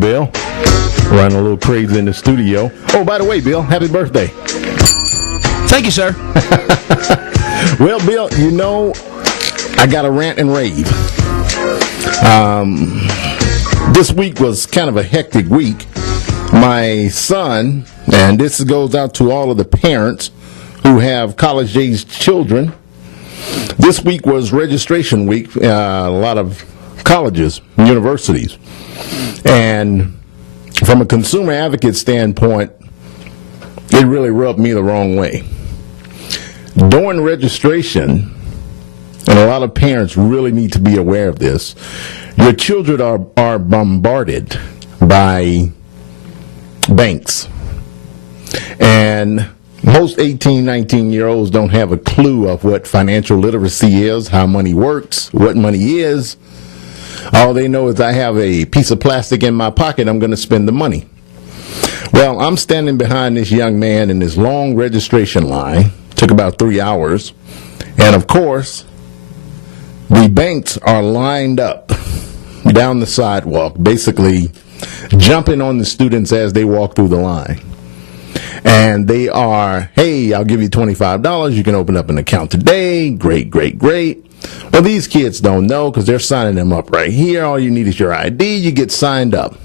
Bill, running a little crazy in the studio. Oh, by the way, Bill, happy birthday. Thank you, sir. Well, Bill, you know, I got a rant and rave. This week was kind of a hectic week. My son, and this goes out to all of the parents who have college-age children, this week was registration week, a lot of colleges, universities. And from a consumer advocate standpoint, it really rubbed me the wrong way. During registration, and a lot of parents really need to be aware of this, your children are bombarded by banks. And most 18, 19-year-olds don't have a clue of what financial literacy is, how money works, what money is. All they know is I have a piece of plastic in my pocket, I'm going to spend the money. Well, I'm standing behind this young man in this long registration line. Took about 3 hours. And of course, the banks are lined up down the sidewalk, basically jumping on the students as they walk through the line. And they are, hey, I'll give you $25. You can open up an account today. Great, great, great. Well, these kids don't know because they're signing them up right here. All you need is your ID. You get signed up.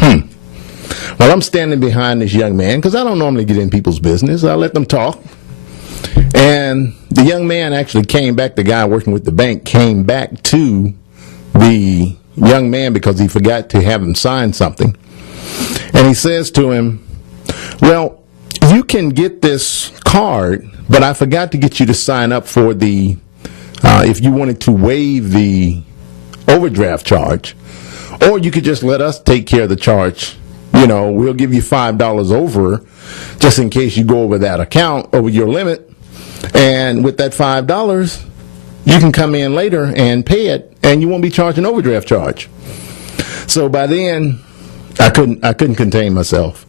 Well, I'm standing behind this young man because I don't normally get in people's business. I let them talk. And the young man actually came back, the guy working with the bank came back to the young man because he forgot to have him sign something. And he says to him, well, you can get this card, but I forgot to get you to sign up for the if you wanted to waive the overdraft charge, or you could just let us take care of the charge. You know, we'll give you $5 over just in case you go over that account, over your limit. And with that $5, you can come in later and pay it, and you won't be charged an overdraft charge. So by then, I couldn't contain myself.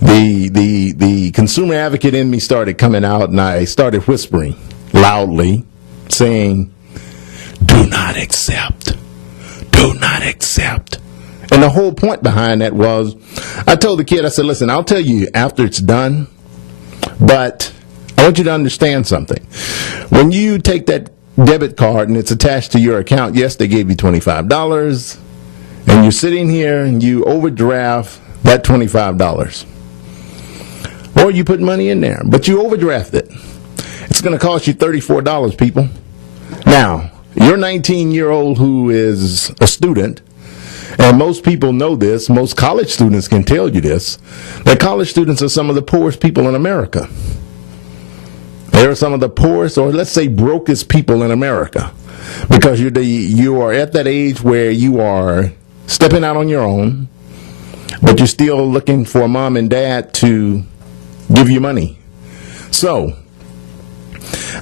The consumer advocate in me started coming out, and I started whispering loudly, saying, do not accept. Do not accept. And the whole point behind that was, I told the kid, I said, listen, I'll tell you after it's done, but I want you to understand something. When you take that debit card and it's attached to your account, yes, they gave you $25, and you're sitting here and you overdraft that $25. Or you put money in there, but you overdraft it. It's going to cost you $34, people. Now, you're 19-year-old who is a student, and most people know this, most college students can tell you this, that college students are some of the poorest people in America. They're some of the poorest, or let's say brokest people in America, because you are at that age where you are stepping out on your own, but you're still looking for mom and dad to give you money. So,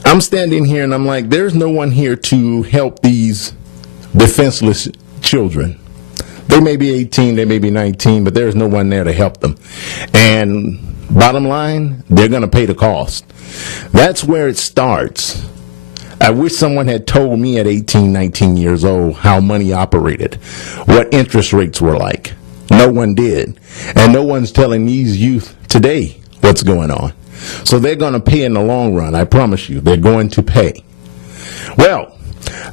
I'm standing here and I'm like, there's no one here to help these defenseless children. They may be 18, they may be 19, but there's no one there to help them. And bottom line, they're going to pay the cost. That's where it starts. I wish someone had told me at 18, 19 years old how money operated, what interest rates were like. No one did. And no one's telling these youth today what's going on. So they're going to pay in the long run. I promise you, they're going to pay. Well,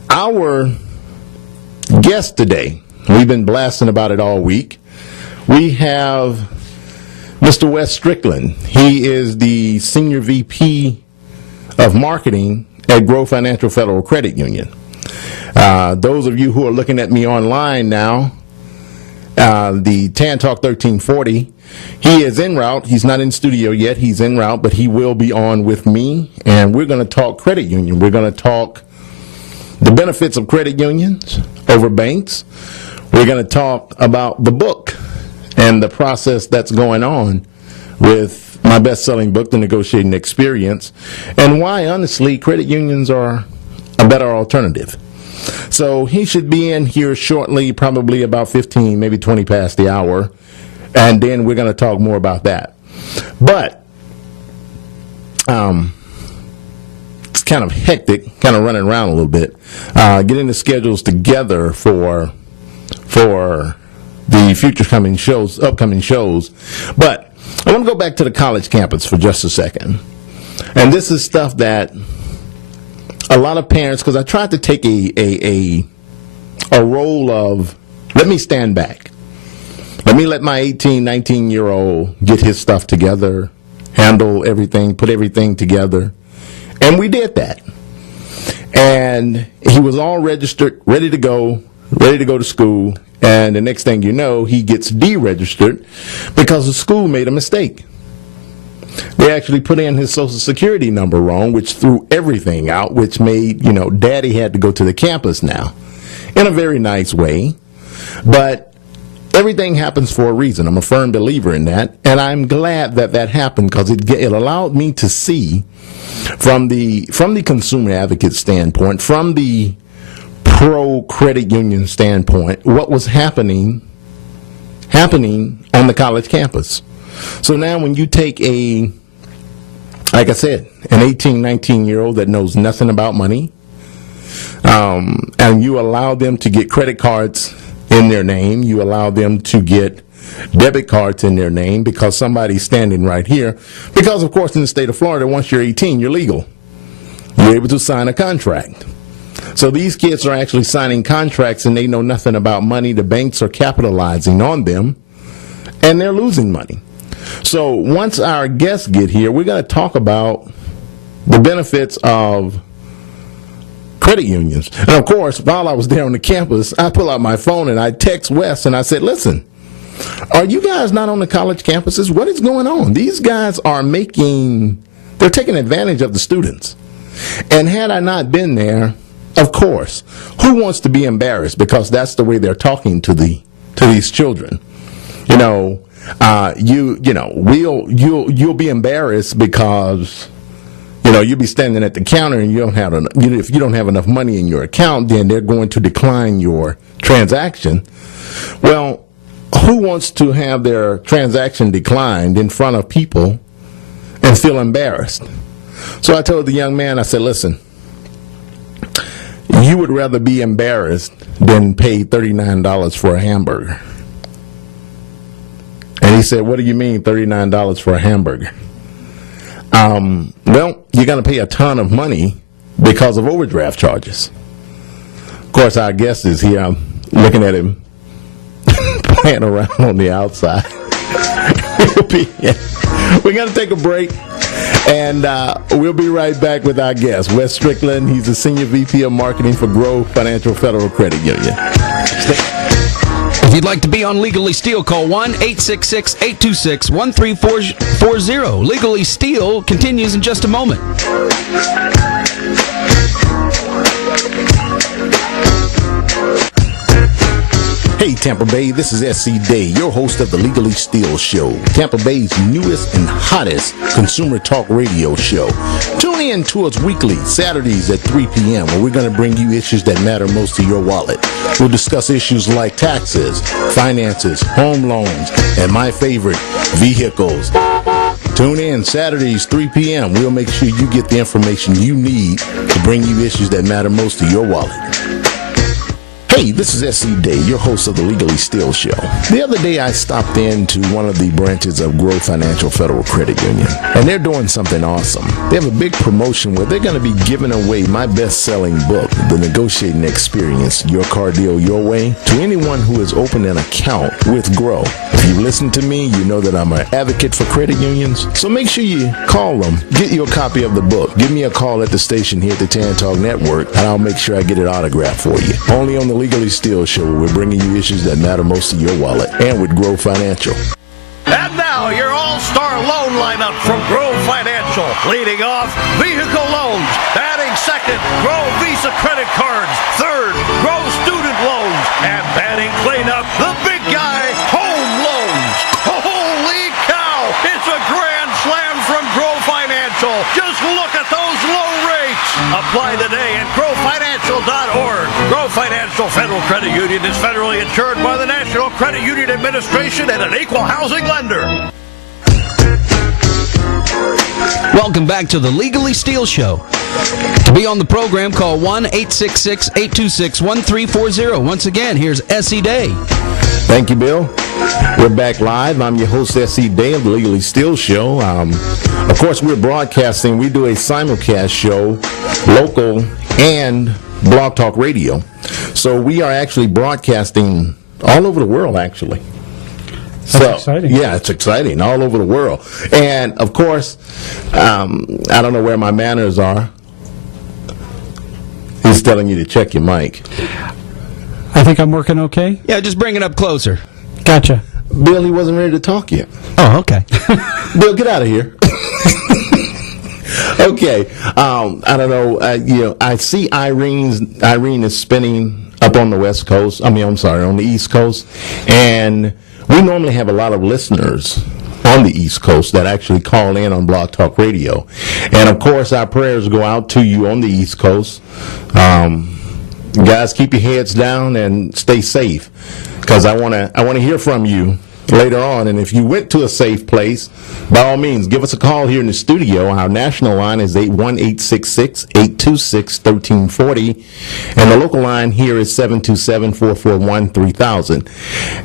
our guest today, we've been blasting about it all week. We have Mr. Wes Strickland. He is the Senior VP of Marketing at Grow Financial Federal Credit Union. Those of you who are looking at me online now, the Tan Talk 1340, he is en route. He's not in studio yet. He's en route, but he will be on with me, and we're going to talk credit union. We're going to talk the benefits of credit unions over banks. We're going to talk about the book and the process that's going on with my best-selling book, The Negotiating Experience, and why, honestly, credit unions are a better alternative. So he should be in here shortly, probably about 15, maybe 20 past the hour, and then we're going to talk more about that. But it's kind of hectic, kind of running around a little bit, getting the schedules together for the upcoming shows. But I want to go back to the college campus for just a second. And this is stuff that a lot of parents, because I tried to take a role of, let me stand back. Let me let my 18, 19-year-old get his stuff together, handle everything, put everything together. And we did that. And he was all registered, ready to go to school. And the next thing you know, he gets deregistered because the school made a mistake. They actually put in his social security number wrong, which threw everything out, which made, Daddy had to go to the campus now in a very nice way. But everything happens for a reason. I'm a firm believer in that. And I'm glad that happened because it allowed me to see from the consumer advocate standpoint, from the pro credit union standpoint, what was happening on the college campus. So now when you take like I said, an 18, 19-year-old that knows nothing about money, and you allow them to get credit cards in their name, you allow them to get debit cards in their name because somebody's standing right here. Because, of course, in the state of Florida, once you're 18, you're legal. You're able to sign a contract. So these kids are actually signing contracts and they know nothing about money. The banks are capitalizing on them and they're losing money. So once our guests get here, we're going to talk about the benefits of credit unions. And of course, while I was there on the campus, I pull out my phone and I text Wes and I said, listen, are you guys not on the college campuses? What is going on? These guys are they're taking advantage of the students. And had I not been there, of course, who wants to be embarrassed? Because that's the way they're talking to these children. You'll be embarrassed because you'll be standing at the counter and if you don't have enough money in your account, then they're going to decline your transaction. Well, who wants to have their transaction declined in front of people and feel embarrassed? So I told the young man, I said, listen, you would rather be embarrassed than pay $39 for a hamburger. And he said, what do you mean $39 for a hamburger? Well, you're going to pay a ton of money because of overdraft charges. Of course, our guest is here. I'm looking at him playing around on the outside. We're going to take a break, and we'll be right back with our guest, Wes Strickland. He's the Senior VP of Marketing for Grow Financial Federal Credit Union. If you'd like to be on Legally Steal, call 1-866-826-1340. Legally Steal continues in just a moment. Hey Tampa Bay, this is SC Day, your host of the LegallySteal Show, Tampa Bay's newest and hottest consumer talk radio show. Tune in to us weekly, Saturdays at 3 p.m., where we're going to bring you issues that matter most to your wallet. We'll discuss issues like taxes, finances, home loans, and my favorite, vehicles. Tune in Saturdays, 3 p.m. We'll make sure you get the information you need to bring you issues that matter most to your wallet. Hey, this is SC Day, your host of the LegallySteal Show. The other day, I stopped into one of the branches of Grow Financial Federal Credit Union, and they're doing something awesome. They have a big promotion where they're going to be giving away my best-selling book, The Negotiating Experience, Your Car Deal Your Way, to anyone who has opened an account with Grow. If you've listened to me, you know that I'm an advocate for credit unions, so make sure you call them, get you a copy of the book, give me a call at the station here at the Tan Talk Network, and I'll make sure I get it autographed for you. Only on the LegallySteal Show, where we're bringing you issues that matter most to your wallet, and with Grow Financial. And now, your all-star loan lineup from Grow Financial. Leading off, vehicle loans. Batting second, Grow Visa credit cards. Third, Grow student loans. And batting cleanup, the big guy, home loans. Holy cow! It's a grand slam from Grow Financial. Just look at those low rates. Apply today at growfinancial.org. Grow Financial Federal Credit Union is federally insured by the National Credit Union Administration and an equal housing lender. Welcome back to the LegallySteal Show. To be on the program, call 1-866-826-1340. Once again, here's S.E. Day. Thank you, Bill. We're back live. I'm your host, S.E. Day of the LegallySteal Show. Of course, we're broadcasting. We do a simulcast show, local and Blog Talk Radio. So we are actually broadcasting all over the world, actually. That's exciting. Yeah, it's exciting, all over the world. And, of course, I don't know where my manners are. He's telling you to check your mic. I think I'm working okay. Yeah, just bring it up closer. Gotcha. Bill, he wasn't ready to talk yet. Oh, okay. Bill, get out of here. Okay. I don't know. I see Irene is spinning up on the West Coast. on the East Coast. And we normally have a lot of listeners on the East Coast that actually call in on Blog Talk Radio. And, of course, our prayers go out to you on the East Coast. Guys, keep your heads down and stay safe, because I want to hear from you later on. And if you went to a safe place, by all means, give us a call here in the studio. Our national line is 818-826-1340, and the local line here is 727-441-3000.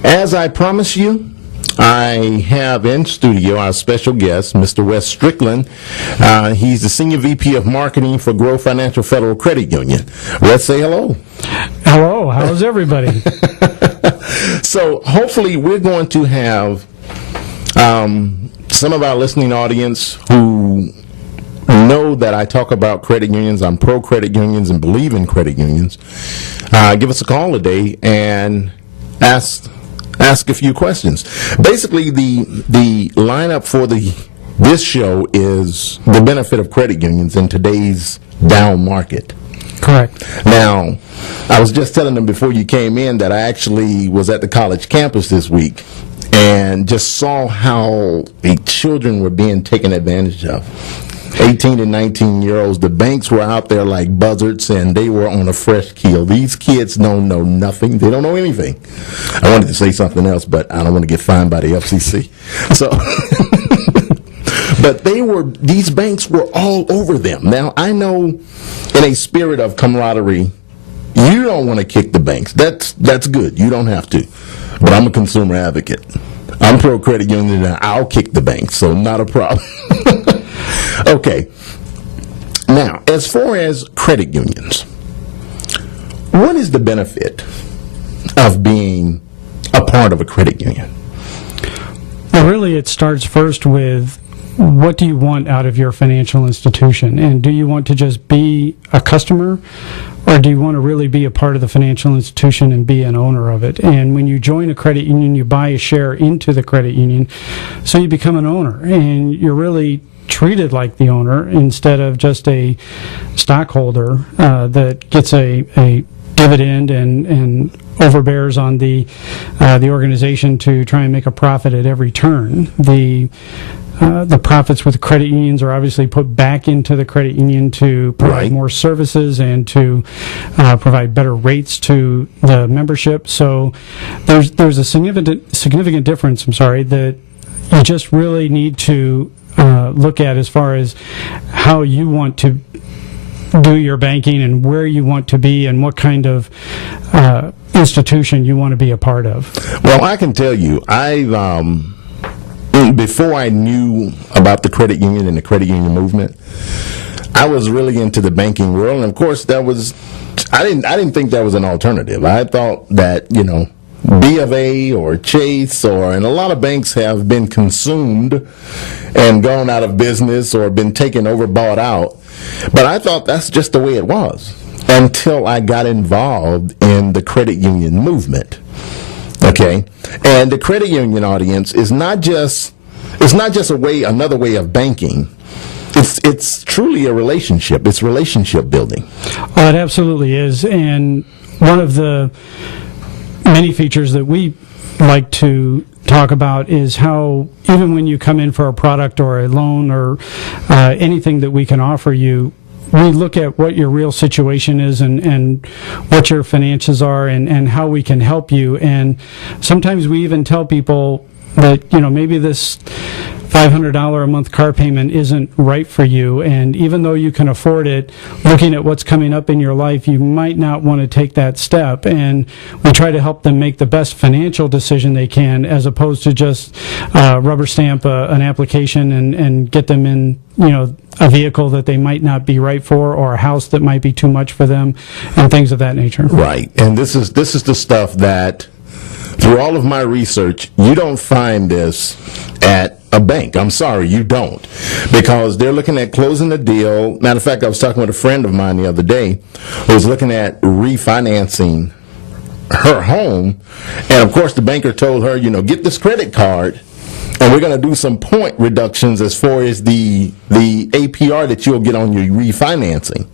As I promised you, I have in studio our special guest, Mr. Wes Strickland. He's the Senior VP of Marketing for Grow Financial Federal Credit Union. Let's say hello. Hello. How's everybody? So hopefully we're going to have some of our listening audience who know that I talk about credit unions. I'm pro credit unions and believe in credit unions. Give us a call today and ask a few questions. Basically, the lineup for this show is the benefit of credit unions in today's down market. Correct. Now, I was just telling them before you came in that I actually was at the college campus this week and just saw how the children were being taken advantage of. 18 and 19-year-olds, the banks were out there like buzzards, and they were on a fresh keel. These kids don't know nothing. They don't know anything. I wanted to say something else, but I don't want to get fined by the FCC. So, but these banks were all over them. Now, I know in a spirit of camaraderie, you don't want to kick the banks. That's good. You don't have to. But I'm a consumer advocate. I'm pro credit union, and I'll kick the banks, so not a problem. Okay. Now, as far as credit unions, what is the benefit of being a part of a credit union? Well, really, it starts first with, what do you want out of your financial institution? And do you want to just be a customer, or do you want to really be a part of the financial institution and be an owner of it? And when you join a credit union, you buy a share into the credit union, so you become an owner, and you're really treated like the owner instead of just a stockholder that gets a dividend and overbears on the organization to try and make a profit at every turn. The profits with credit unions are obviously put back into the credit union to provide more services and to provide better rates to the membership. So there's a significant difference, that you just really need to look at as far as how you want to do your banking and where you want to be and what kind of institution you want to be a part of. Well, I can tell you, before I knew about the credit union and the credit union movement, I was really into the banking world, and of course I didn't think that was an alternative. I thought that, B of A or Chase and a lot of banks have been consumed and gone out of business or been taken over, bought out. But I thought that's just the way it was until I got involved in the credit union movement. Okay? And the credit union audience is not just another way of banking. It's truly a relationship. It's relationship building. Oh, it absolutely is. And one of the many features that we like to talk about is how even when you come in for a product or a loan or anything that we can offer you, we look at what your real situation is and what your finances are and how we can help you. And sometimes we even tell people that, maybe this $500 a month car payment isn't right for you, and even though you can afford it, looking at what's coming up in your life, you might not want to take that step. And we try to help them make the best financial decision they can, as opposed to just rubber stamp an application and get them in, a vehicle that they might not be right for, or a house that might be too much for them, and things of that nature. Right. And this is the stuff that, through all of my research, you don't find this at a bank. I'm sorry, you don't. Because they're looking at closing the deal. Matter of fact, I was talking with a friend of mine the other day who was looking at refinancing her home. And of course, the banker told her, get this credit card, and we're going to do some point reductions as far as the APR that you'll get on your refinancing.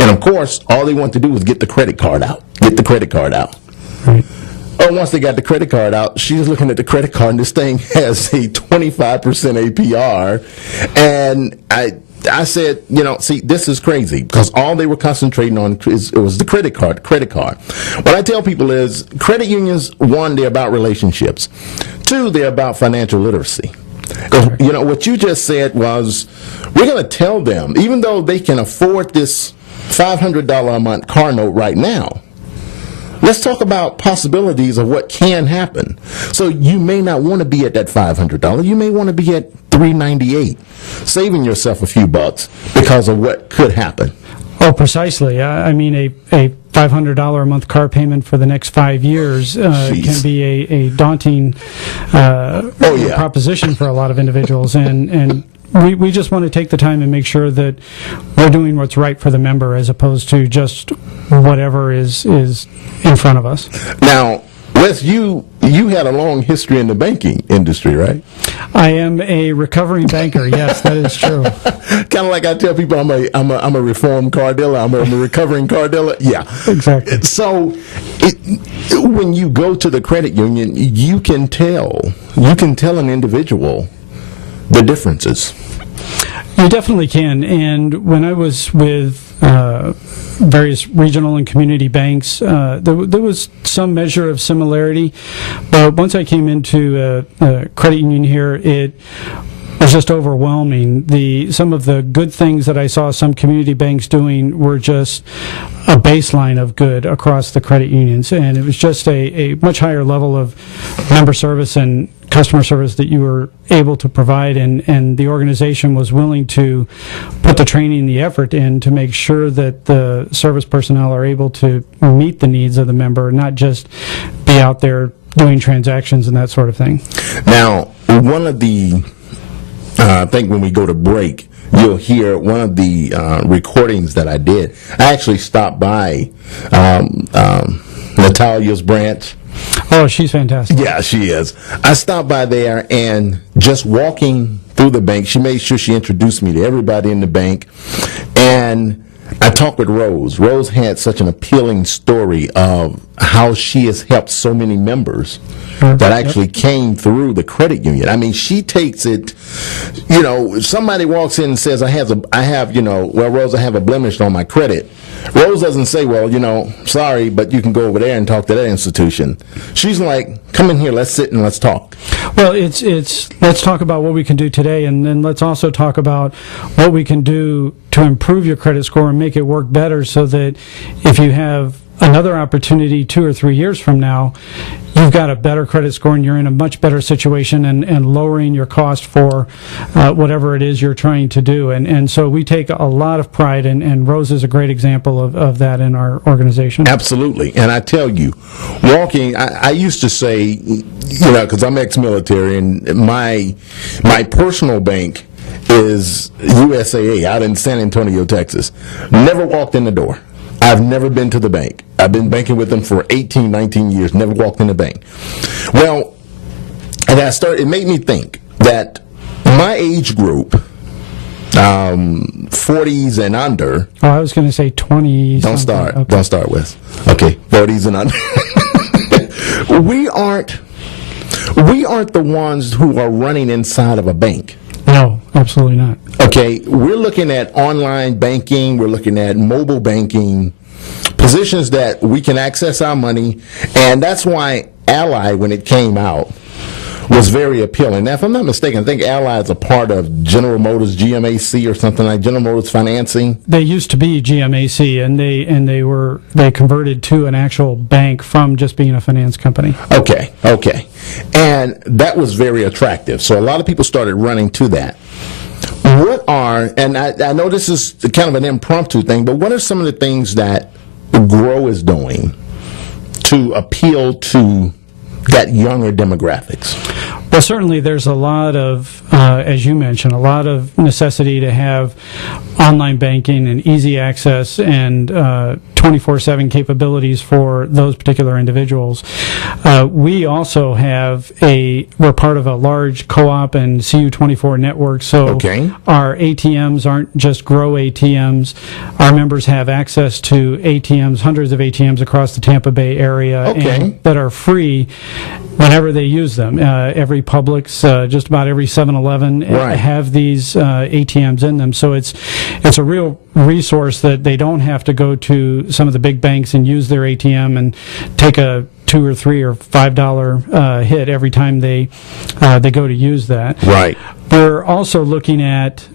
And of course, all they want to do is get the credit card out. Right. Oh, once they got the credit card out, she was looking at the credit card, and this thing has a 25% APR. And I said, see, this is crazy, because all they were concentrating on was the credit card. What I tell people is, credit unions, one, they're about relationships. Two, they're about financial literacy. What you just said was, we're going to tell them, even though they can afford this $500 a month car note right now, let's talk about possibilities of what can happen. So you may not want to be at that $500. You may want to be at $398, saving yourself a few bucks because of what could happen. Oh, precisely. I mean, a $500 a month car payment for the next 5 years can be a daunting proposition for a lot of individuals. And we just want to take the time and make sure that we're doing what's right for the member, as opposed to just whatever is in front of us. Now, Wes, you had a long history in the banking industry, right? I am a recovering banker. Yes, that is true. Kind of like I tell people, I'm a reformed car dealer. I'm a recovering car dealer. Yeah, exactly. So, when you go to the credit union, you can tell an individual the differences. You definitely can. And when I was with various regional and community banks, there was some measure of similarity. But once I came into a credit union here, it was just overwhelming. Some of the good things that I saw some community banks doing were just a baseline of good across the credit unions, and it was just a much higher level of member service and customer service that you were able to provide, and the organization was willing to put the training and the effort in to make sure that the service personnel are able to meet the needs of the member, not just be out there doing transactions and that sort of thing. Now, one of the I think when we go to break, you'll hear one of the recordings that I did. I actually stopped by Natalia's branch. Oh, she's fantastic. Yeah, she is. I stopped by there, and just walking through the bank, she made sure she introduced me to everybody in the bank. And I talked with Rose. Rose had such an appealing story of how she has helped so many members that actually came through the credit union. I mean, she takes it, if somebody walks in and says, Rose, I have a blemish on my credit. Rose doesn't say, sorry, but you can go over there and talk to that institution. She's like, come in here, let's sit and let's talk. Well, it's let's talk about what we can do today, and then let's also talk about what we can do to improve your credit score and make it work better, so that if you have another opportunity 2 or 3 years from now, you've got a better credit score and you're in a much better situation, and lowering your cost for whatever it is you're trying to do. And so we take a lot of pride, and Rose is a great example of that in our organization. Absolutely. And I tell you, walking, I used to say, because I'm ex-military, and my personal bank is USAA out in San Antonio, Texas. Never walked in the door. I've never been to the bank. I've been banking with them for 18, 19 years, never walked in the bank. Well, and it made me think that my age group, 40s and under. Oh, I was going to say 20s. Don't start. Okay. Don't start, Wes. Okay, 40s and under. We aren't the ones who are running inside of a bank. No, absolutely not. Okay, we're looking at online banking, we're looking at mobile banking, positions that we can access our money, and that's why Ally, when it came out, was very appealing. Now, if I'm not mistaken, I think Allied's a part of General Motors, GMAC, or something like General Motors Financing. They used to be GMAC, and they converted to an actual bank from just being a finance company. Okay. And that was very attractive. So a lot of people started running to that. And I know this is kind of an impromptu thing, but what are some of the things that Grow is doing to appeal to that younger demographics? Well, certainly there's a lot of, as you mentioned, a lot of necessity to have online banking and easy access and 24/7 capabilities for those particular individuals. We also we're part of a large co-op and CU24 network, so our ATMs aren't just Grow ATMs. Our members have access to ATMs, hundreds of ATMs across the Tampa Bay area, and that are free whenever they use them. Every Publix, just about every 7-Eleven have these ATMs in them. So it's a real resource that they don't have to go to some of the big banks and use their ATM and take a $2 or $3 or $5 hit every time they go to use that. Right. We're also looking at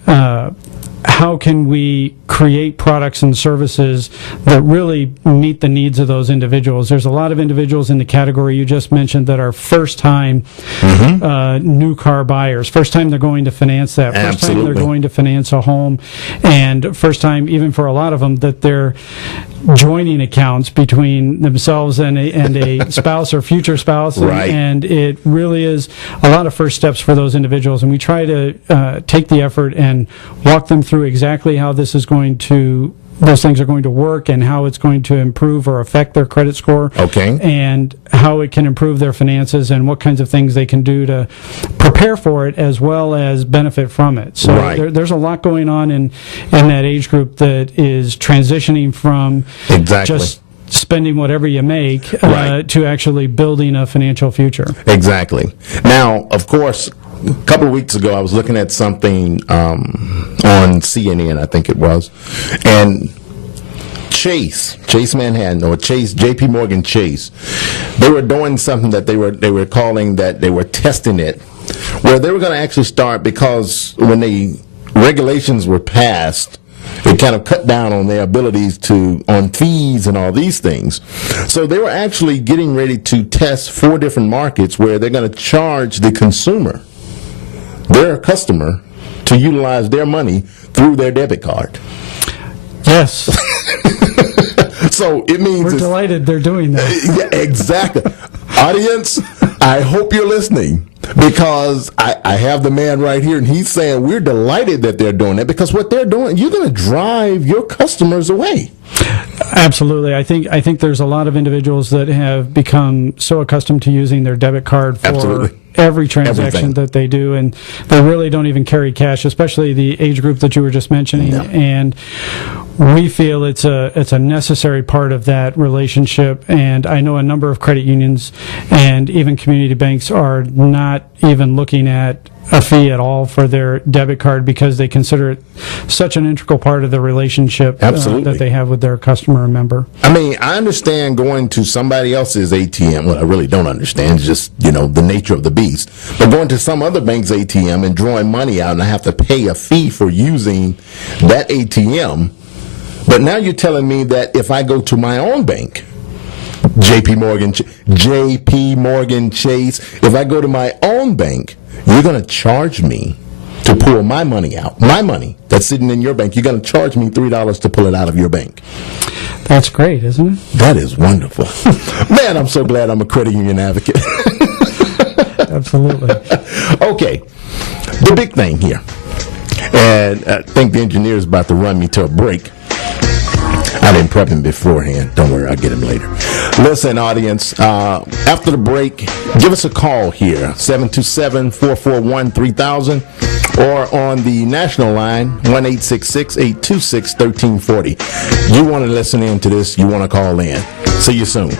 how can we create products and services that really meet the needs of those individuals. There's a lot of individuals in the category you just mentioned that are first-time new car buyers. First time they're going to finance that. First time they're going to finance a home. And first time, even for a lot of them, that they're joining accounts between themselves and a spouse or future spouse. And it really is a lot of first steps for those individuals. And we try to take the effort and walk them through exactly how those things are going to work and how it's going to improve or affect their credit score. And how it can improve their finances and what kinds of things they can do to prepare for it as well as benefit from it. So there's a lot going on in that age group that is transitioning from just spending whatever you make to actually building a financial future. Exactly. Now, of course, a couple of weeks ago, I was looking at something on CNN, I think it was, and Chase Manhattan, or JP Morgan Chase, they were doing something that they were calling that they were testing it, where they were going to actually start, because when the regulations were passed, it kind of cut down on their abilities on fees and all these things. So they were actually getting ready to test 4 different markets where they're going to charge the consumer, their customer, to utilize their money through their debit card. Yes. So it means we're delighted they're doing that. Yeah, exactly. Audience, I hope you're listening, because I have the man right here, and he's saying we're delighted that they're doing that, because what they're doing, you're going to drive your customers away. Absolutely. I think there's a lot of individuals that have become so accustomed to using their debit card for every transaction that they do, and they really don't even carry cash, especially the age group that you were just mentioning. And we feel it's a necessary part of that relationship. And I know a number of credit unions and even community banks are not even looking at a fee at all for their debit card, because they consider it such an integral part of the relationship that they have with their customer or member. I mean, I understand going to somebody else's ATM. Well, I really don't understand. It's just, the nature of the beast. But going to some other bank's ATM and drawing money out, and I have to pay a fee for using that ATM. But now you're telling me that if I go to my own bank, JP Morgan Chase, if I go to my own bank, you're going to charge me to pull my money out. My money that's sitting in your bank, you're going to charge me $3 to pull it out of your bank. That's great, isn't it? That is wonderful. Man, I'm so glad I'm a credit union advocate. Absolutely. Okay, the big thing here, and I think the engineer is about to run me to a break. I didn't prep him beforehand. Don't worry, I'll get him later. Listen, audience, after the break, give us a call here, 727-441-3000, or on the national line, 1-866-826-1340. You want to listen in to this, you want to call in. See you soon.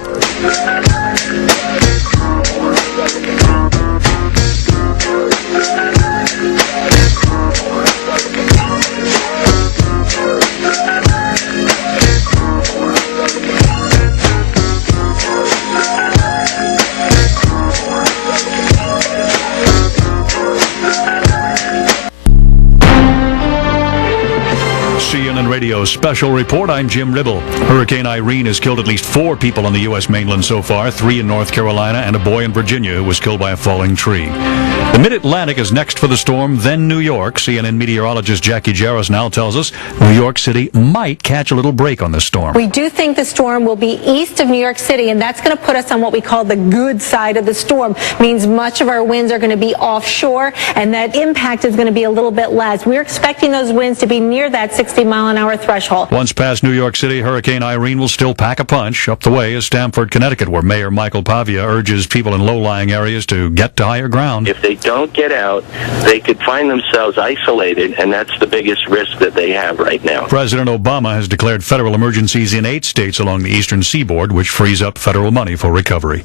Special Report. I'm Jim Ribble. Hurricane Irene has killed at least 4 people on the U.S. mainland so far, 3 in North Carolina and a boy in Virginia who was killed by a falling tree. The Mid-Atlantic is next for the storm, then New York. CNN meteorologist Jackie Jarris now tells us New York City might catch a little break on this storm. We do think the storm will be east of New York City, and that's going to put us on what we call the good side of the storm. Means much of our winds are going to be offshore, and that impact is going to be a little bit less. We're expecting those winds to be near that 60-mile-an-hour threshold. Once past New York City, Hurricane Irene will still pack a punch. Up the way is Stamford, Connecticut, where Mayor Michael Pavia urges people in low-lying areas to get to higher ground. If they don't get out, they could find themselves isolated, and that's the biggest risk that they have right now. President Obama has declared federal emergencies in 8 states along the eastern seaboard, which frees up federal money for recovery.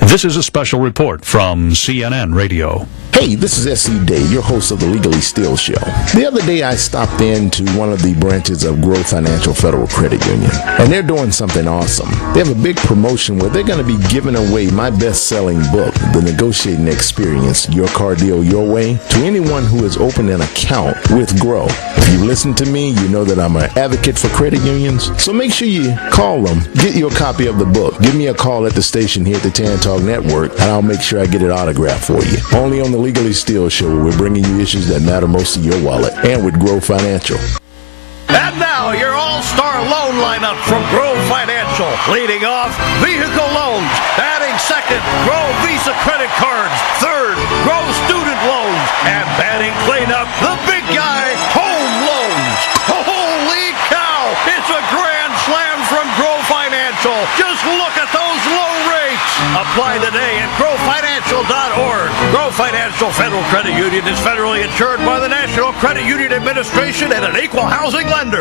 This is a special report from CNN Radio. Hey, this is S.E. Day, your host of the LegallySteal Show. The other day I stopped into one of the branches of Grow Financial Federal Credit Union, and they're doing something awesome. They have a big promotion where they're going to be giving away my best-selling book, The Negotiating Experience, Your Car Deal Your Way, to anyone who has opened an account with Grow. If you listen to me, you know that I'm an advocate for credit unions, so make sure you call them, get you a copy of the book. Give me a call at the station here at the Tan Talk Network, and I'll make sure I get it autographed for you. Only on the LegallySteal Show, where we're bringing you issues that matter most to your wallet, and with Grow Financial. And now, your all-star loan lineup from Grow Financial. Leading off, vehicle loans. Batting second, Grow Visa credit cards. Third, Grow student loans. And batting cleanup, the big guy, home loans. Holy cow! It's a grand slam from Grow Financial. Just look at those low rates. Apply today at growfinancial.org. Grow Financial Federal Credit Union is federally insured by the National Credit Union Administration and an equal housing lender.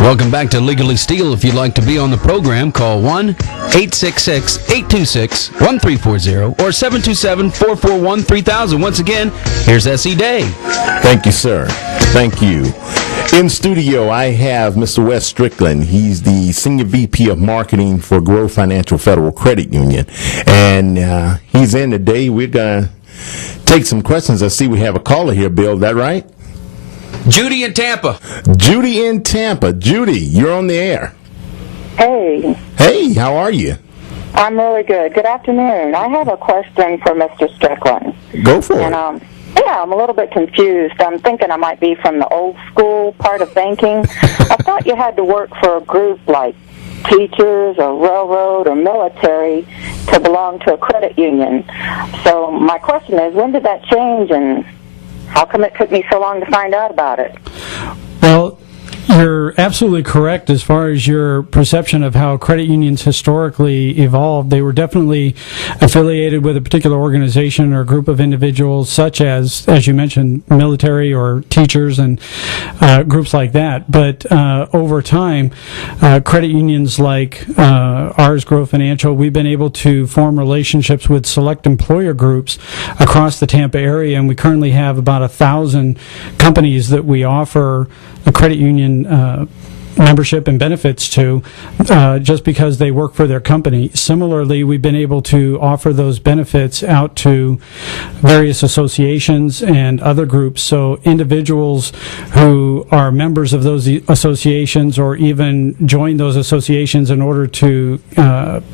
Welcome back to Legally Steal. If you'd like to be on the program, call 1-866-826-1340 or 727-441-3000. Once again, here's S.E. Day. Thank you, sir. Thank you. In studio, I have Mr. Wes Strickland. He's the Senior VP of Marketing for Grow Financial Federal Credit Union. And he's in today. We're going to take some questions. I see we have a caller here, Bill. Is that right? Judy in Tampa. Judy in Tampa. Judy, you're on the air. Hey. Hey, how are you? I'm really good. Good afternoon. I have a question for Mr. Strickland. Go for it. Yeah, I'm a little bit confused. I'm thinking I might be from the old school part of banking. I thought you had to work for a group like teachers or railroad or military to belong to a credit union. So my question is, when did that change, and how come it took me so long to find out about it? Well, you're absolutely correct as far as your perception of how credit unions historically evolved. They were definitely affiliated with a particular organization or a group of individuals, such as you mentioned, military or teachers and groups like that. But over time, credit unions like ours, Grow Financial, we've been able to form relationships with select employer groups across the Tampa area, and we currently have about 1,000 companies that we offer the credit union membership and benefits to, just because they work for their company. Similarly, we've been able to offer those benefits out to various associations and other groups. So individuals who are members of those associations or even join those associations in order to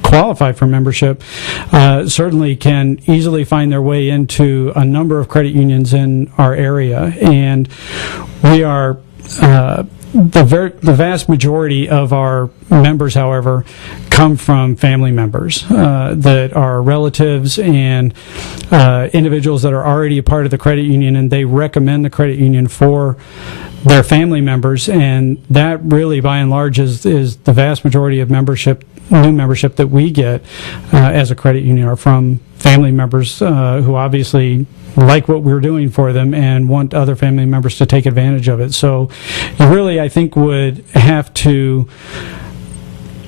qualify for membership certainly can easily find their way into a number of credit unions in our area. And we are the vast majority of our members, however, come from family members that are relatives and individuals that are already a part of the credit union, and they recommend the credit union for their family members. And that really, by and large, is the vast majority of new membership that we get as a credit union are from family members who obviously like what we're doing for them and want other family members to take advantage of it. So you really, I think, would have to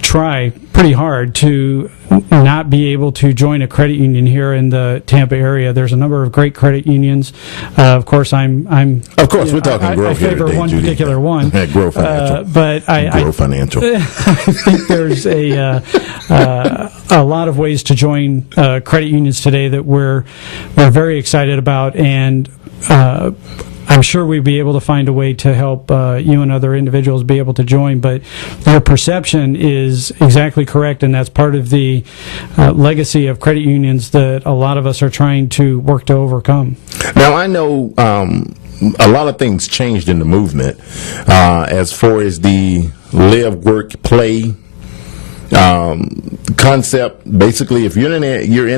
try pretty hard to not be able to join a credit union here in the Tampa area. There's a number of great credit unions. Of course, we're talking Grow. I favor today, one Judy. Particular one. Grow Financial. But Grow Financial. I think there's a lot of ways to join credit unions today that we're very excited about, and I'm sure we'd be able to find a way to help you and other individuals be able to join, but your perception is exactly correct, and that's part of the legacy of credit unions that a lot of us are trying to work to overcome. Now, I know a lot of things changed in the movement as far as the live, work, play concept. Basically, if you're in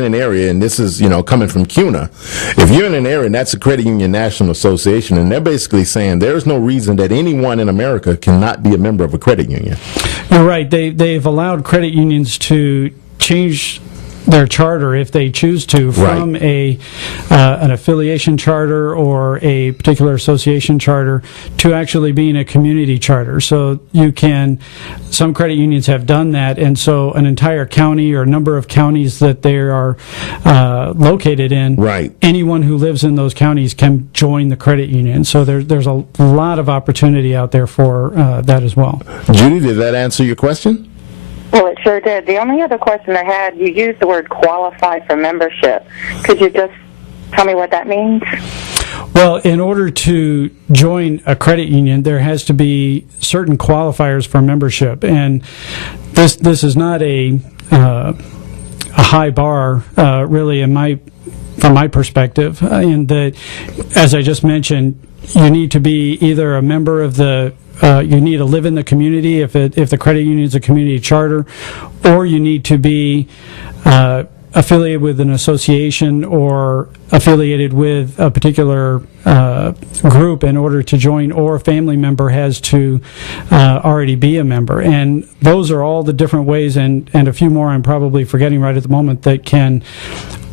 an area, and this is coming from CUNA, if you're in an area and that's a Credit Union National Association, and they're basically saying there's no reason that anyone in America cannot be a member of a credit union. You're right. They've allowed credit unions to change their charter if they choose to from an affiliation charter or a particular association charter to actually being a community charter. So some credit unions have done that, and so an entire county or number of counties that they are located in, anyone who lives in those counties can join the credit union. So there's a lot of opportunity out there for that as well. Judy, did that answer your question? Well, it sure did. The only other question I had, you used the word qualify for membership. Could you just tell me what that means? Well, in order to join a credit union, there has to be certain qualifiers for membership, and this is not a high bar, really, from my perspective. In that, as I just mentioned, you need to be either a member of you need to live in the community if the credit union is a community charter, or you need to be affiliated with an association or affiliated with a particular group in order to join, or a family member has to already be a member. And those are all the different ways, and a few more I'm probably forgetting right at the moment, that can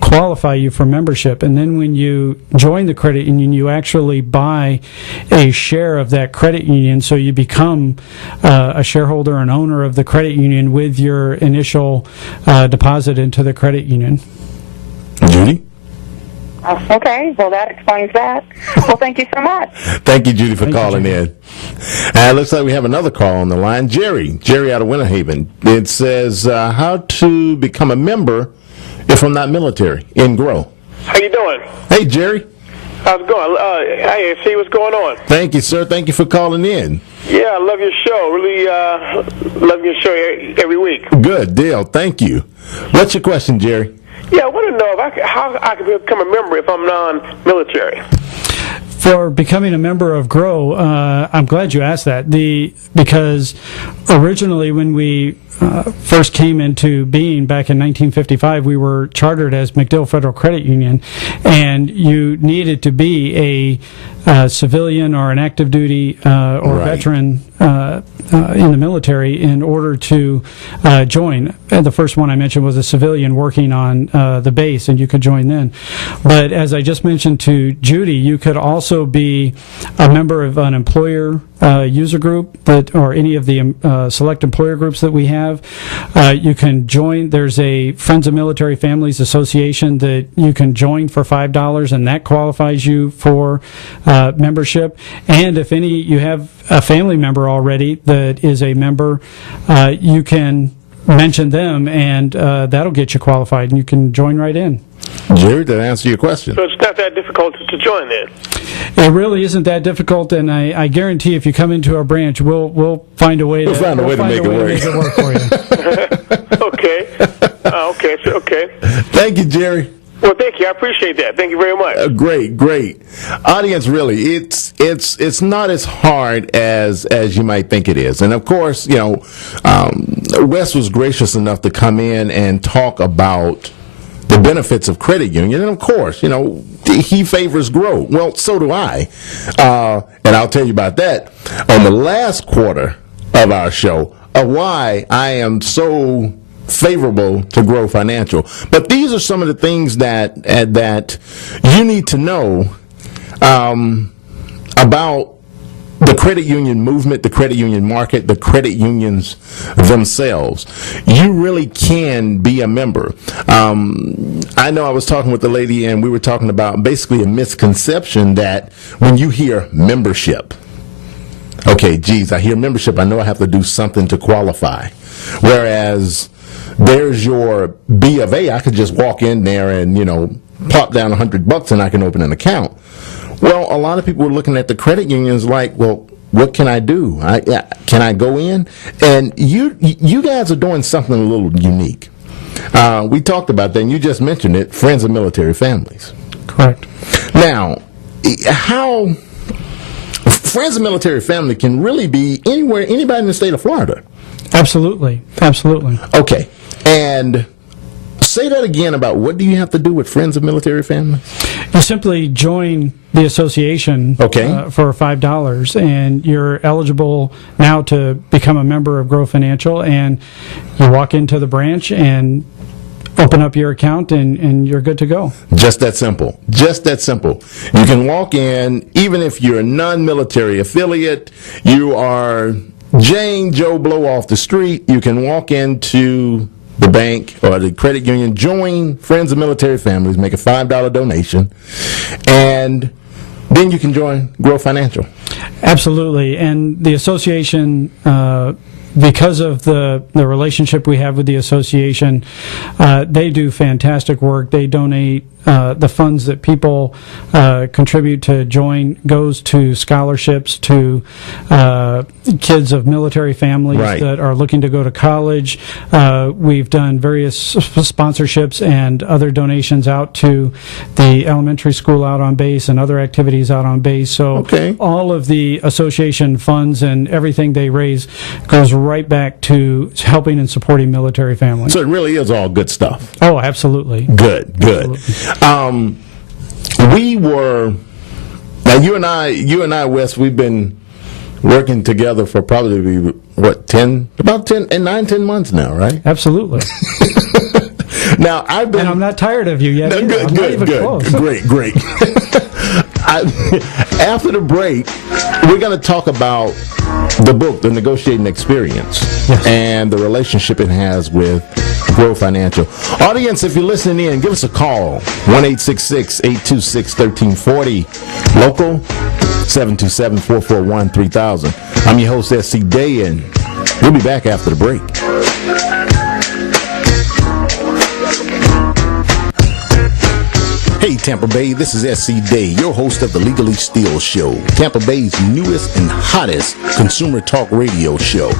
qualify you for membership. And then when you join the credit union, you actually buy a share of that credit union, so you become a shareholder and owner of the credit union with your initial deposit into the credit union. Judy? Okay, well, that explains that. Well, thank you so much. Thank you, Judy, for calling in. And it looks like we have another call on the line. Jerry out of Winter Haven. It says, how to become a member if I'm not military in Grow. How you doing? Hey, Jerry. How's it going? Hey, see what's going on. Thank you, sir. Thank you for calling in. Yeah, I love your show. Really love your show every week. Good deal. Thank you. What's your question, Jerry? Yeah, I want to know how I can become a member if I'm non-military. For becoming a member of Grow, I'm glad you asked that. Because originally when we first came into being back in 1955, we were chartered as McDill Federal Credit Union, and you needed to be a civilian or an active duty or veteran in the military in order to join. And the first one I mentioned was a civilian working on the base, and you could join then. But as I just mentioned to Judy, you could also be a member of an employer user group or any of the select employer groups that we have. You can join. There's a Friends of Military Families Association that you can join for $5, and that qualifies you for membership. And if you have a family member already that is a member, you can mention them, and that'll get you qualified, and you can join right in. Jerry, did I answer your question? So it's not that difficult to join then? It really isn't that difficult, and I guarantee if you come into our branch, we'll find a way to make it work for you. Okay. Thank you, Jerry. Well, thank you. I appreciate that. Thank you very much. Great. Audience, really, it's not as hard as you might think it is. And of course, Wes was gracious enough to come in and talk about the benefits of credit union. And of course, he favors Grow. Well, so do I. And I'll tell you about that on the last quarter of our show, of why I am so favorable to Grow Financial. But these are some of the things that you need to know about the credit union movement, the credit union market, the credit unions themselves. You really can be a member. I know I was talking with the lady, and we were talking about basically a misconception that when you hear membership, okay, geez, I hear membership, I know I have to do something to qualify. Whereas there's your B of A, I could just walk in there and, plop down $100 and I can open an account. Well, a lot of people were looking at the credit unions like, well, what can I do? Can I go in? And you guys are doing something a little unique. We talked about that, and you just mentioned it, friends of military families. Correct. Now, how friends of military family can really be anybody in the state of Florida. Absolutely. Okay. And say that again about what do you have to do with friends of military families? You simply join the association for $5, and you're eligible now to become a member of Grow Financial, and you walk into the branch and open up your account, and you're good to go. Just that simple. You can walk in, even if you're a non-military affiliate, you are Jane Joe Blow off the street, you can walk into the bank or the credit union, join Friends of Military Families, make a $5 donation, and then you can join Grow Financial. Absolutely. And the association, because of the relationship we have with the association, they do fantastic work. They donate the funds that people contribute to join goes to scholarships to kids of military families that are looking to go to college. We've done various sponsorships and other donations out to the elementary school out on base and other activities out on base. So all of the association funds and everything they raise goes right back to helping and supporting military families. So it really is all good stuff. Oh, absolutely. Good. Absolutely. We were, now you and I, Wes, we've been working together for probably, 10 months now, right? Absolutely. Now, and I'm not tired of you yet. Good. Great. After the break, we're going to talk about the book, The Negotiating Experience, and the relationship it has with Grow Financial. Audience, if you're listening in, give us a call, 1-866-826-1340. Local, 727-441-3000. I'm your host, S.C. Day, and we'll be back after the break. Hey Tampa Bay, this is S.C. Day, your host of the LegallySteal Show, Tampa Bay's newest and hottest consumer talk radio show.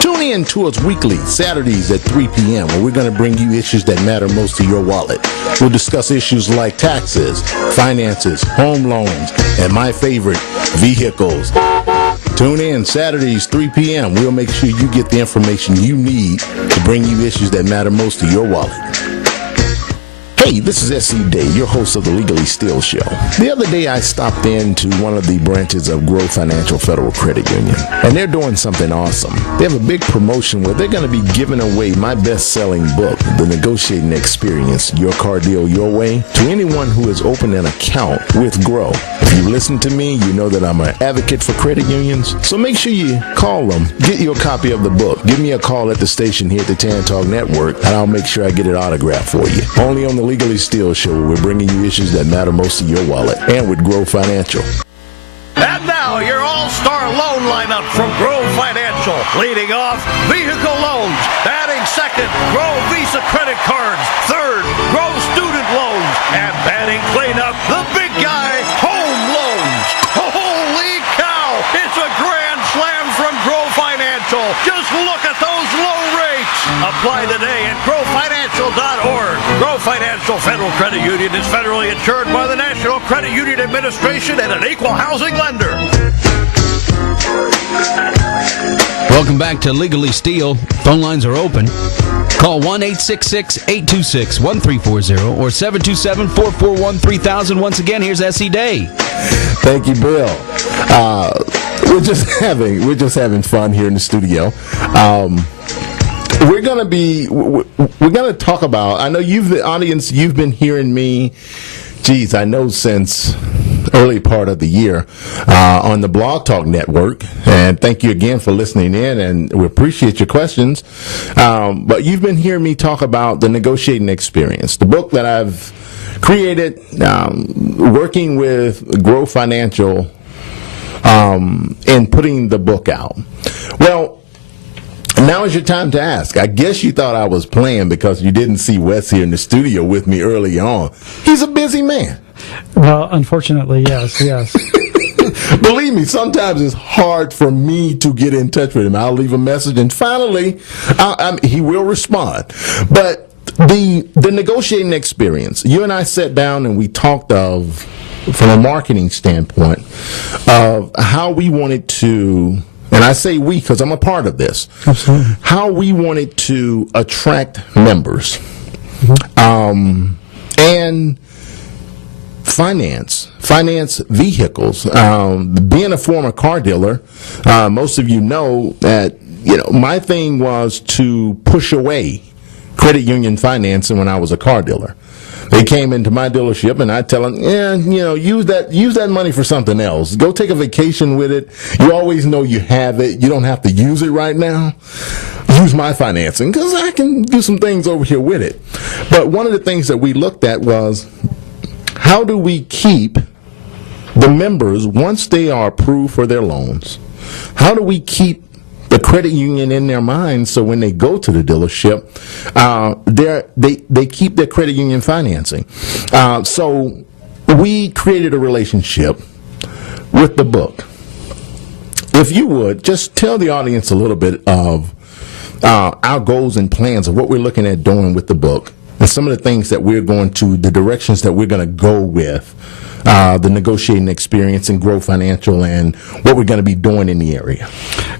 Tune in to us weekly, Saturdays at 3 p.m., where we're going to bring you issues that matter most to your wallet. We'll discuss issues like taxes, finances, home loans, and my favorite, vehicles. Tune in Saturdays, 3 p.m. We'll make sure you get the information you need to bring you issues that matter most to your wallet. Hey, this is S.C. Day, your host of the LegallySteal Show. The other day I stopped into one of the branches of Grow Financial Federal Credit Union, and they're doing something awesome. They have a big promotion where they're going to be giving away my best-selling book, The Negotiating Experience, Your Car Deal Your Way, to anyone who has opened an account with Grow. If you listen to me, you know that I'm an advocate for credit unions, so make sure you call them, get you a copy of the book, give me a call at the station here at the Tan Talk Network, and I'll make sure I get it autographed for you. Only on the LegallySteal Show, we're bringing you issues that matter most to your wallet, and with Grow Financial. And now, your all-star loan lineup from Grow Financial. Leading off, vehicle loans. Batting second, Grow Visa credit cards. Third, Grow student loans. And batting cleanup, the big guy, home loans. Holy cow! It's a grand slam from Grow Financial. Just look at those low rates. Apply today at growfinancial.org. Grow Financial Federal Credit Union is federally insured by the National Credit Union Administration and an equal housing lender. Welcome back to LegallySteal. Phone lines are open. Call 1-866-826-1340 or 727-441-3000. Once again, here's S.E. Day. Thank you, Bill. We're just having fun here in the studio. We're gonna talk about. I know the audience. You've been hearing me. Geez, I know since early part of the year on the Blog Talk Network. And thank you again for listening in, and we appreciate your questions. But you've been hearing me talk about The Negotiating Experience, the book that I've created working with Grow Financial in putting the book out. Well, Now is your time to ask. I guess you thought I was playing because you didn't see Wes here in the studio with me early on. He's a busy man. Well, unfortunately, yes. Believe me, sometimes it's hard for me to get in touch with him. I'll leave a message, and finally, he will respond. But the negotiating experience, you and I sat down and we talked of, from a marketing standpoint, of how we wanted to, and I say we because I'm a part of this, absolutely, how we wanted to attract members, and finance vehicles. Being a former car dealer, most of you know that, my thing was to push away credit union financing when I was a car dealer. They came into my dealership and I tell them, use that money for something else. Go take a vacation with it. You always know you have it. You don't have to use it right now. Use my financing because I can do some things over here with it. But one of the things that we looked at was, how do we keep the members, once they are approved for their loans, how do we keep the credit union in their minds so when they go to the dealership, they keep their credit union financing? So we created a relationship with the book. If you would, just tell the audience a little bit of our goals and plans of what we're looking at doing with the book, and some of the things that we're going to, the directions that we're going to go with, the negotiating experience and Grow Financial, and what we're going to be doing in the area.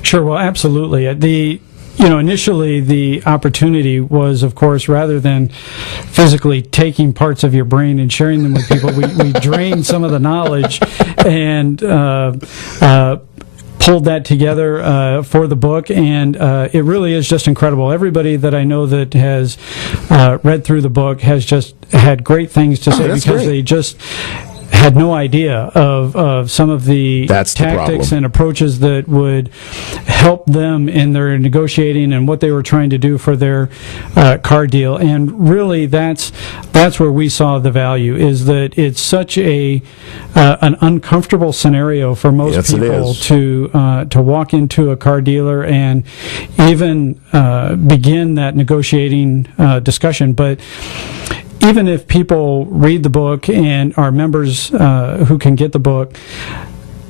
Sure. Well, absolutely. Initially the opportunity was, of course, rather than physically taking parts of your brain and sharing them with people, we drained some of the knowledge and pulled that together for the book, and it really is just incredible. Everybody that I know that has read through the book has just had great things to say, because they just had no idea of some of the tactics and approaches that would help them in their negotiating and what they were trying to do for their car deal. And really, that's where we saw the value, is that it's such an uncomfortable scenario for most people to walk into a car dealer and even begin that negotiating discussion. But even if people read the book and are members who can get the book,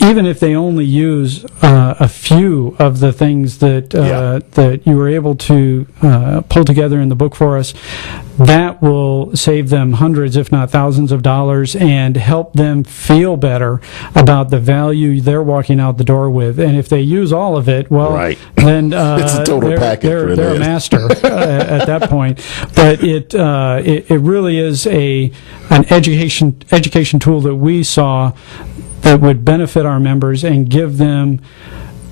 even if they only use a few of the things that you were able to pull together in the book for us, that will save them hundreds, if not thousands of dollars, and help them feel better about the value they're walking out the door with. And if they use all of it, well, then it's a total package. They're a master at that point. But it really is an education tool that we saw that would benefit our members and give them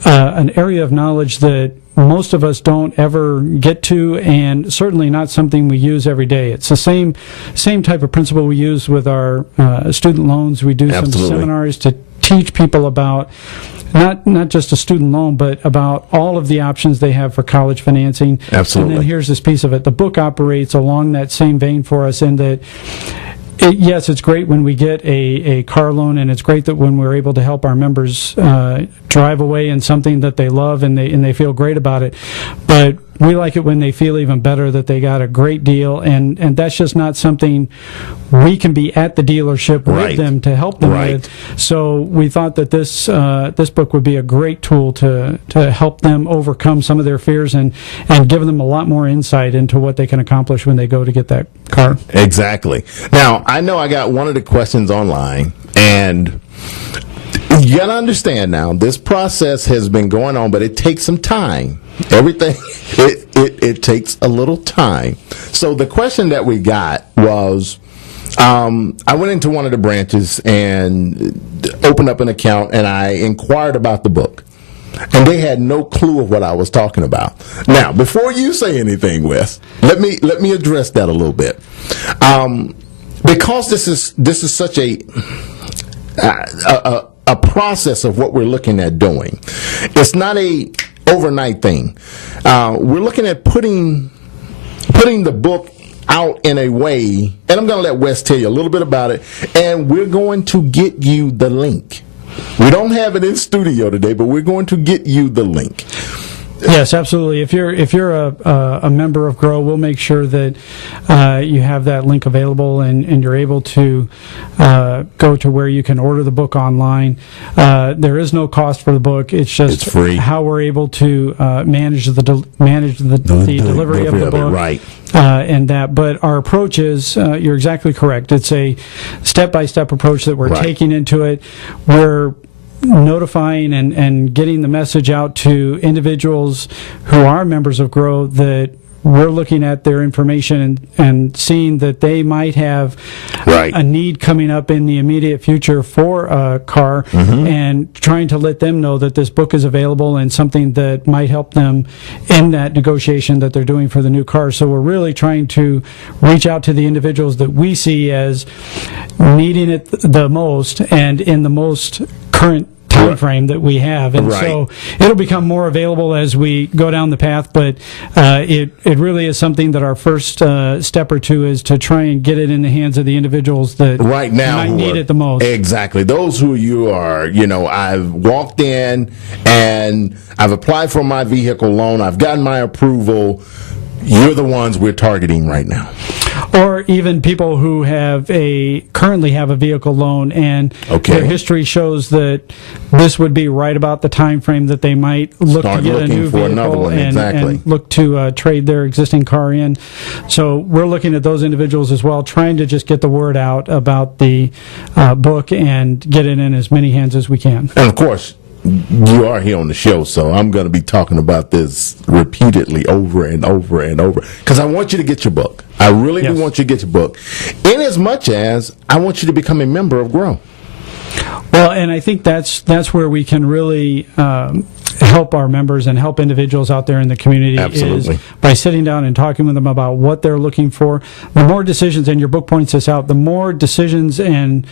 an area of knowledge that most of us don't ever get to, and certainly not something we use every day. It's the same type of principle we use with our student loans. We do some seminars to teach people about not just a student loan, but about all of the options they have for college financing. Absolutely. And then here's this piece of it. The book operates along that same vein for us, in that yes, it's great when we get a car loan, and it's great that when we're able to help our members drive away in something that they love and they feel great about it. But we like it when they feel even better that they got a great deal, and that's just not something we can be at the dealership with them to help them with. So we thought that this book would be a great tool to help them overcome some of their fears and give them a lot more insight into what they can accomplish when they go to get that car. Exactly. Now, I know I got one of the questions online, and you got to understand now, this process has been going on, but it takes some time. Everything, it takes a little time. So the question that we got was, I went into one of the branches and opened up an account, and I inquired about the book. And they had no clue of what I was talking about. Now, before you say anything, Wes, let me address that a little bit. Because this is such a process of what we're looking at doing. It's not a overnight thing. We're looking at putting the book out in a way, and I'm going to let Wes tell you a little bit about it, and we're going to get you the link. We don't have it in studio today, but we're going to get you the link. Yes, absolutely. If you're a member of Grow, we'll make sure that you have that link available and you're able to go to where you can order the book online. There is no cost for the book. It's just free. How we're able to manage the delivery of the book. Right. And that, but our approach is, you're exactly correct. It's a step-by-step approach that we're taking into it. We're notifying and getting the message out to individuals who are members of Grow that we're looking at their information and seeing that they might have a need coming up in the immediate future for a car, and trying to let them know that this book is available and something that might help them in that negotiation that they're doing for the new car. So we're really trying to reach out to the individuals that we see as needing it the most and in the most current time frame that we have, and so it'll become more available as we go down the path, but it really is something that our first step or two is to try and get it in the hands of the individuals that right now might need it the most. Exactly. Those who you are, I've walked in and I've applied for my vehicle loan, I've gotten my approval. You're the ones we're targeting right now. Or even people who currently have a vehicle loan, and their history shows that this would be right about the time frame that they might look to get a new vehicle and look to trade their existing car in. So we're looking at those individuals as well, trying to just get the word out about the book and get it in as many hands as we can. And of course, you are here on the show, so I'm going to be talking about this repeatedly over and over and over, because I want you to get your book. I really do want you to get your book, in as much as I want you to become a member of Grow. Well, and I think that's where we can really help our members and help individuals out there in the community. Absolutely. Is by sitting down and talking with them about what they're looking for. The more decisions, and your book points this out, the more decisions and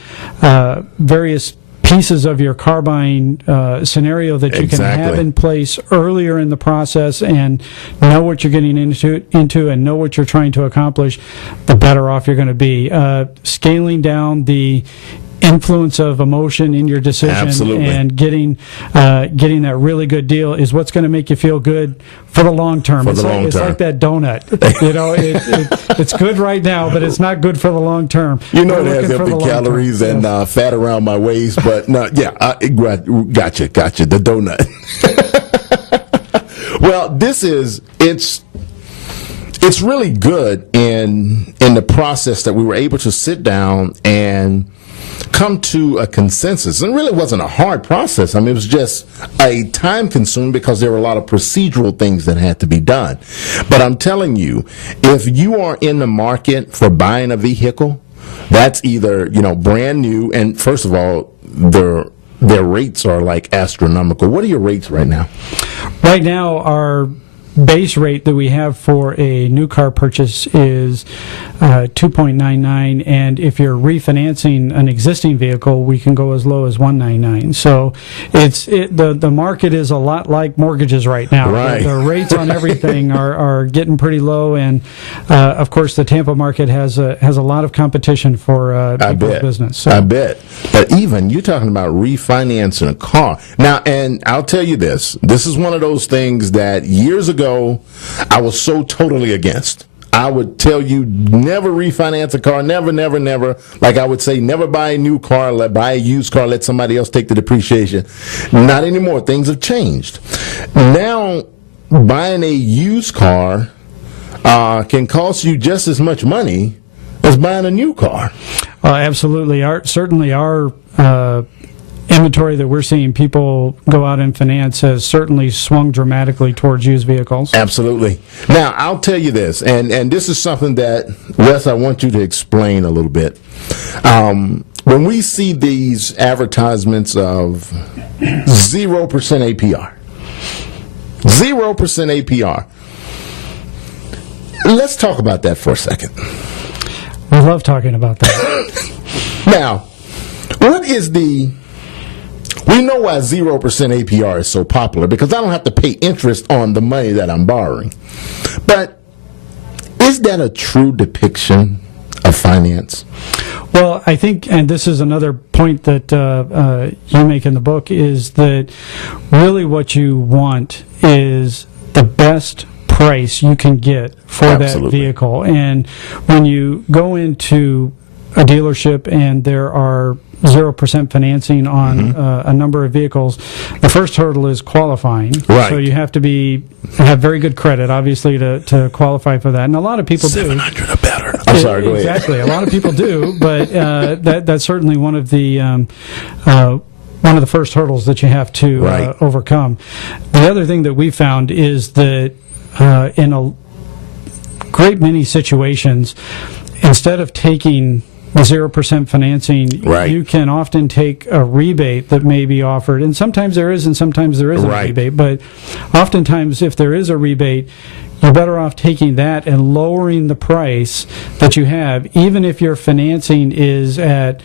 various pieces of your car buying scenario that you can have in place earlier in the process and know what you're getting into and know what you're trying to accomplish, the better off you're going to be. Scaling down the influence of emotion in your decision and getting that really good deal is what's going to make you feel good for the long term. It's like that donut. It's good right now, but it's not good for the long term. It has empty calories and fat around my waist, but gotcha. The donut. Well, it's really good in the process that we were able to sit down and come to a consensus. And it really wasn't a hard process. I mean, it was just a time consuming because there were a lot of procedural things that had to be done. But I'm telling you, if you are in the market for buying a vehicle, that's either, brand new, and first of all, their rates are like astronomical. What are your rates right now? Right now, our base rate that we have for a new car purchase is 2.99, and if you're refinancing an existing vehicle, we can go as low as 1.99. So the market is a lot like mortgages right now. Right. The rates on everything are getting pretty low, and of course the Tampa market has a lot of competition for people's business. So. I bet. But even you're talking about refinancing a car now, and I'll tell you this is one of those things that years ago I was so totally against. I would tell you never refinance a car, never. Like I would say, never buy a new car, buy a used car, let somebody else take the depreciation. Not anymore. Things have changed. Now, buying a used car can cost you just as much money as buying a new car. Absolutely. Our inventory that we're seeing people go out and finance has certainly swung dramatically towards used vehicles. Absolutely. Now, I'll tell you this, and this is something that, Wes, I want you to explain a little bit. When we see these advertisements of 0% APR, 0% APR, let's talk about that for a second. We love talking about that. Now, what is we know why 0% APR is so popular, because I don't have to pay interest on the money that I'm borrowing. But is that a true depiction of finance? Well, I think, and this is another point that you make in the book, is that really what you want is the best price you can get for Absolutely. that vehicle. And when you go into a dealership and there are 0% financing on a number of vehicles, the first hurdle is qualifying. Right. So you have to have very good credit, obviously, to qualify for that. And a lot of people 700 or better. I'm sorry, go ahead. Exactly. A lot of people do, but that's certainly one of the first hurdles that you have to Right. overcome. The other thing that we found is that in a great many situations, instead of taking 0% financing, Right. you can often take a rebate that may be offered, and sometimes there is and sometimes there isn't Right. a rebate, but oftentimes if there is a rebate, you're better off taking that and lowering the price that you have, even if your financing is at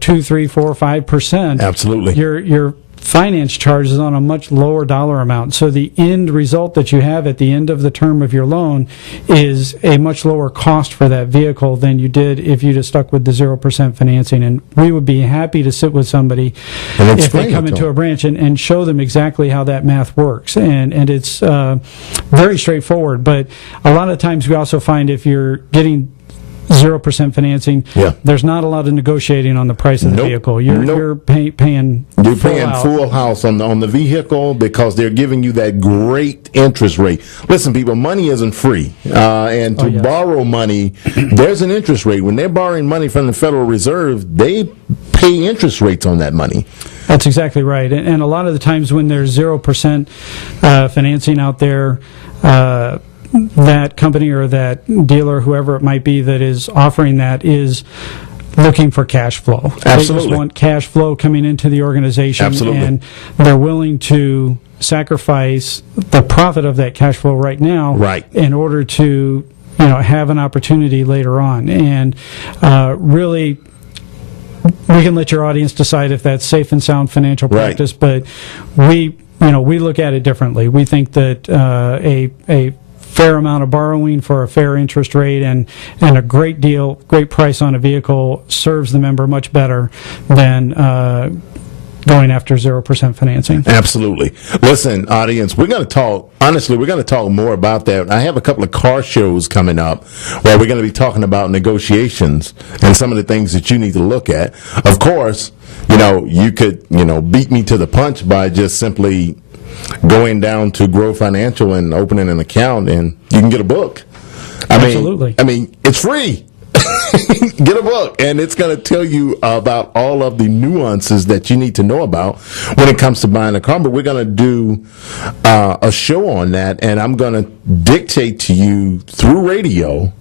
2, 3, 4, 5%. Absolutely. Your finance charge is on a much lower dollar amount. So the end result that you have at the end of the term of your loan is a much lower cost for that vehicle than you did if you just stuck with the 0% financing. And we would be happy to sit with somebody And if explain they come it to into them. a branch and show them exactly how that math works. And it's very straightforward. But a lot of times we also find if you're getting 0% financing, Yeah. there's not a lot of negotiating on the price of the Nope. vehicle. You're Nope. paying You're full paying out. full house on the vehicle because they're giving you that great interest rate. Listen, people, money isn't free, and to yes. borrow money, there's an interest rate. When they're borrowing money from the Federal Reserve, they pay interest rates on that money. That's exactly right. And a lot of the times when there's 0% financing out there, that company or that dealer, whoever it might be that is offering that, is looking for cash flow. They Absolutely. just want cash flow coming into the organization. Absolutely. And they're willing to sacrifice the profit of that cash flow right now Right. in order to have an opportunity later on. And really, we can let your audience decide if that's safe and sound financial Right. practice, but we look at it differently. We think that a fair amount of borrowing for a fair interest rate and a great price on a vehicle serves the member much better than going after 0% financing. Absolutely. Listen, audience, we're going to talk more about that. I have a couple of car shows coming up where we're going to be talking about negotiations and some of the things that you need to look at. Of course, you could, beat me to the punch by just simply going down to Grow Financial and opening an account, and you can get a book. Absolutely. It's free. Get a book, and it's going to tell you about all of the nuances that you need to know about when it comes to buying a car. But we're going to do a show on that, and I'm going to dictate to you through radio.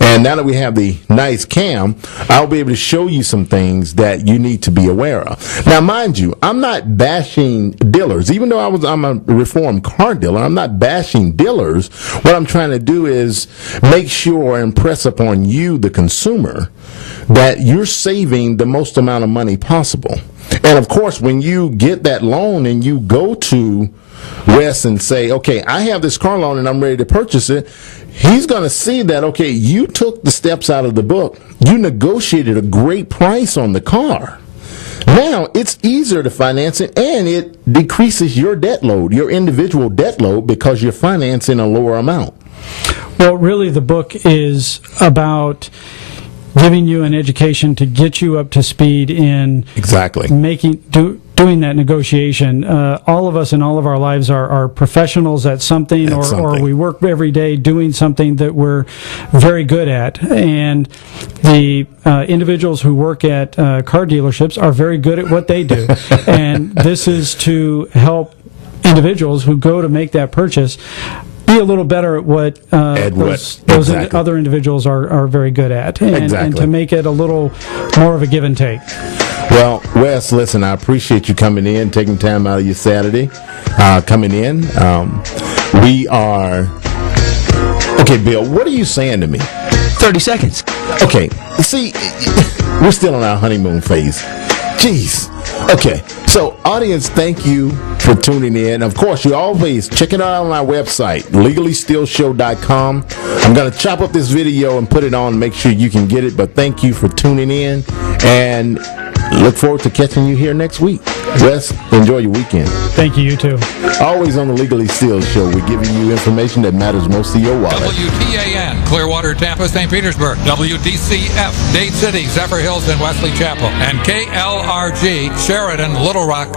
And now that we have the nice cam, I'll be able to show you some things that you need to be aware of. Now, mind you, I'm not bashing dealers. Even though I'm a reformed car dealer, I'm not bashing dealers. What I'm trying to do is make sure and impress upon you, the consumer, that you're saving the most amount of money possible. And, of course, when you get that loan and you go to Wes and say, okay, I have this car loan and I'm ready to purchase it, he's going to see that, okay, you took the steps out of the book. You negotiated a great price on the car. Now, it's easier to finance it, and it decreases your debt load, your individual debt load, because you're financing a lower amount. Well, really, the book is about giving you an education to get you up to speed in Exactly. doing that negotiation. All of us in all of our lives are professionals at something, or we work every day doing something that we're very good at. And the individuals who work at car dealerships are very good at what they do. And this is to help individuals who go to make that purchase be a little better at what those Exactly. other individuals are very good at, and to make it a little more of a give and take. Well, Wes, listen, I appreciate you coming in, taking time out of your Saturday, coming in. We are... Okay, Bill, what are you saying to me? 30 seconds. Okay, see, we're still in our honeymoon phase. Jeez. Okay, so audience, thank you for tuning in. Of course, you always check it out on our website, LegallyStealShow.com. I'm going to chop up this video and put it on, make sure you can get it, but thank you for tuning in. And look forward to catching you here next week. Wes, enjoy your weekend. Thank you, you too. Always on the Legally Steal Show, we're giving you information that matters most to your wallet. WTAN, Clearwater, Tampa, St. Petersburg. WDCF, Dade City, Zephyr Hills, and Wesley Chapel. And KLRG, Sheridan, Little Rock.